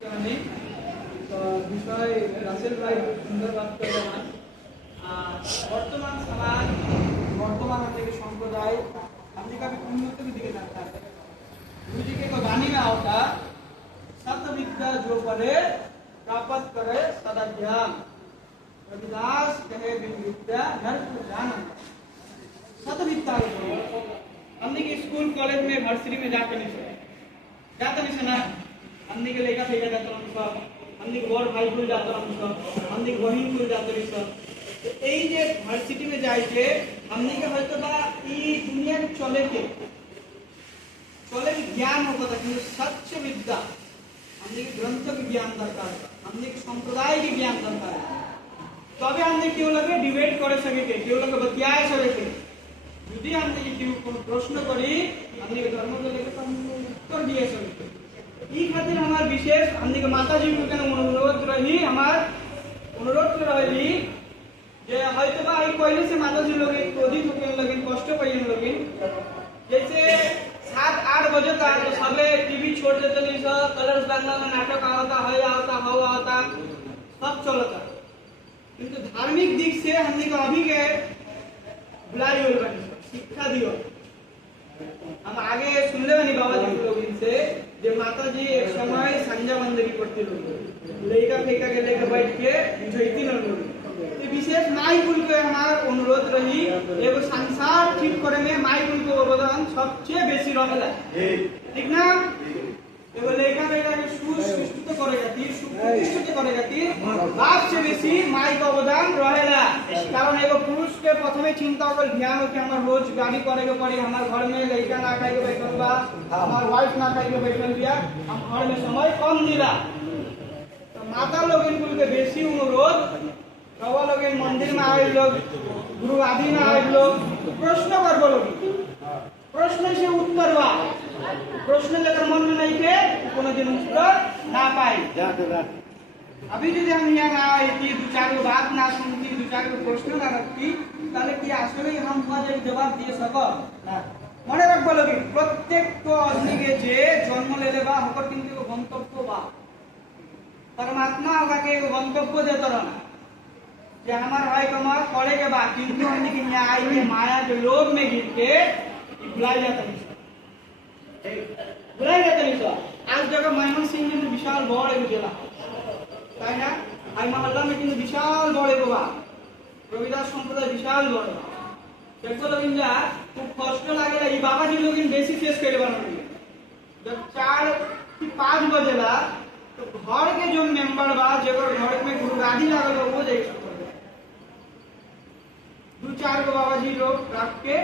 জানি বিষয় রাসেল ভাই সুন্দর বাদ করলেন। বর্তমান সমাজ वर्तमान अपने संप्रदाय हमने कभी उन्नति की दिखे जाता है। गुरु जी के वाणी में होता सत विद्या जो करे प्राप्त करे सदा ज्ञान। रविदास कहे बिन विद्या नर को जान। सत विद्या हमने के स्कूल कॉलेज में वर्सिटी में जाते नहीं ना हमने के लेखा फेंका जाता हम हमने बड़ भाई भूल जाता हमने बहन भूल जाते এই যে ভার্সিটি में যাইতে हमने के হয়তো বা এই দুনিয়ার চলে জ্ঞান होता কিন্তু सच्च विद्या हमने के ग्रंथ के ज्ञान दरकार हमने के संप्रदाय के ज्ञान दरकार तबे हमने केउ लगे डिबेट करे सके के केउ लगे बतियाए सके के यदि हमने के केउ कोनो प्रश्न करी हमने के धर्म के लेके उत्तर दिए सके ई खातिर हमार विशेष हमने के माताजी को के अनुरोध रही जे हयतो बा आई पहले से माताजी लोग क्रोधित होने लगे कष्ट पाइए लगे जैसे 7-8 बजे तक तो सबे टीवी छोड़ देते नहीं सब कलर्स बांग्ला में नाटक आता सब चलता किंतु धार्मिक दिक से हमने को अभी के बुलाई हो बनी शिक्षा दियो हम आगे सुनले बनी बाबा जी लोग इनसे जे माताजी एक समय संध्या बंदगी करती लोग लइका फेंका के लेके बैठ के बुझैती न लोग विशेष माई कुल के हमार अनुरोध रही एगो संसार ठीक करे में माई कुल के अवदान सबसे बेसी रहेला ठीक ना एगो लेखा बेटा के सुशिक्षित करेगा तीर सुप्रतिष्ठित करेगा तीर बाप से बेसी माई का अवदान रहेला कारण एगो पुरुष के प्रथमे चिंता कर ध्यान हो कि हमार रोज गाड़ी करे के पड़ी हमार घर में लड़का ना खाए के बैठल बा हमार वाइफ ना खाए के बैठल बिया हम घर में समय कम मिला तो माता लोग इनकुल के बेसी अनुरोध रवा लोग मंदिर में आए लोग गुरु आदि में आए लोग प्रश्न कर बोलो प्रश्न से उत्तर बा प्रश्न लेकर मन में नहीं के कोनो दिन उत्तर ना पाई अभी यदि हम यहाँ ना आए कि दो चार गो बात ना सुनती दो चार गो प्रश्न ना रखती ताले कि आसले हम हुआ जे जवाब दिए सको ना मने रख बोलो कि प्रत्येक को आदमी के जे जन्म ले लेबा होकर किंतु को गंतव्य बा परमात्मा होगा के गंतव्य देता रहना जे हमार भाई कमाल करे के बाद किंतु हमने के यहाँ आई के माया के लोभ में गिर के बुलाई जाता नहीं आज जगह महिमन सिंह जी विशाल बड़ एगो जिला ताई ना आई मोहल्ला में किंतु विशाल बड़ एगो बा रविदास संप्रदाय विशाल बड़ देखो लोग जा खूब कष्ट लागेला ई बाबा जी लोग बेसी फेस करे बना जब 4-5 बजेला तो घर के जो मेंबर बा जेकर घर में गुरु गादी लागल वो देख दो चार गो बाबा जी लोग रख के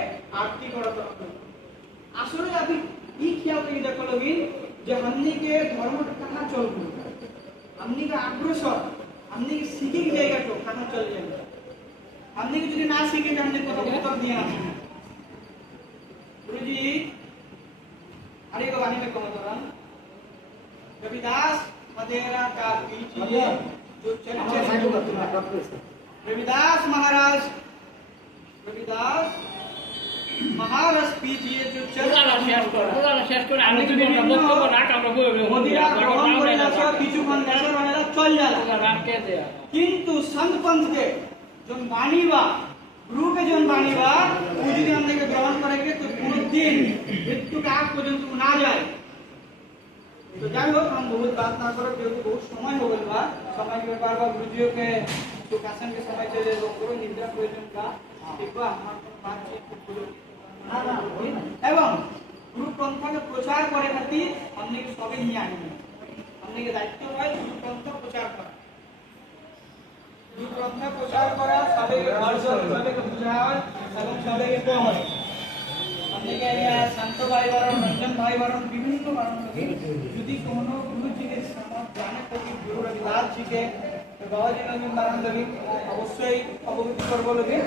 आरती करत आसले अभी ई ख्याल नहीं देखो लगी जे हमनी के धर्म कहां चल गई हमनी के अग्रसर हमनी के सीखे के जाएगा तो कहां चल जाएगा हमनी के यदि ना सीखे के हमने को उत्तर दिया गुरुजी अरे को वाणी में कहो तो रविदास मदेरा का कीजिए जो चरित्र रविदास महाराज पीजिए जो चल किंतु संत पंथ के जो वाणी बा गुरु के जो वाणी बा वो यदि हमने के ग्रहण करेंगे तो पूरे दिन मृत्यु का आग पर्यंत ना जाए तो जाई हो हम बहुत बात ना करो क्योंकि बहुत समय हो गइल बा समय के बार बार गुरुजियों के सुखासन के समय चले करो निद्रा प्रयोजन का ठीक बा हमार बातचीत करो ना एवं गुरु पंथ के प्रचार करे खातिर हमने के सबे ही आनी हमने के दायित्व है गुरु पंथ प्रचार कर गुरु पंथ प्रचार करा सबे के घर सबे के बुझाव एवं सबे के कहल हमने के यहाँ संत भाई वरण रंजन भाई वरण विभिन्न वरण लगे यदि कोनो गुरु जी के समक्ष जाने को कि गुरु रविदास जी के बाबा जी लोग वरण लगे अवश्य अवगत करबो लगे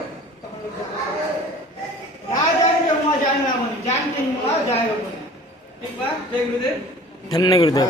ना जाएंगे वहाँ जाएंगे ना बनी जाएंगे वहाँ जाएगा ठीक बा जय गुरुदेव धन्य गुरुदेव।